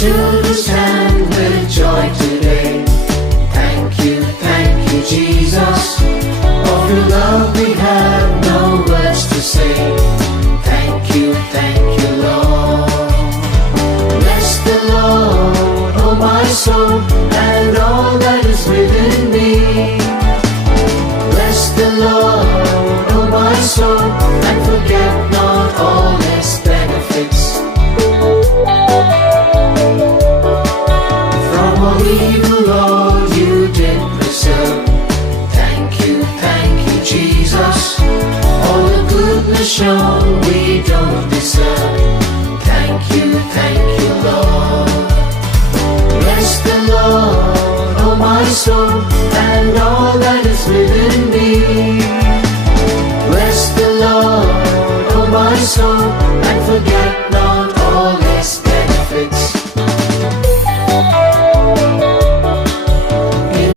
children stand with joy today. Thank you, Jesus. Of your love we have no words to say. Thank you, Lord. Bless the Lord, oh my soul, and all that is within me. Bless the Lord, oh my soul, and forget not all His benefits. From all evil, Lord, you did preserve. Thank you, Jesus. All the goodness shown we don't deserve. Thank you, Lord. Bless the Lord, oh my soul, and all that is within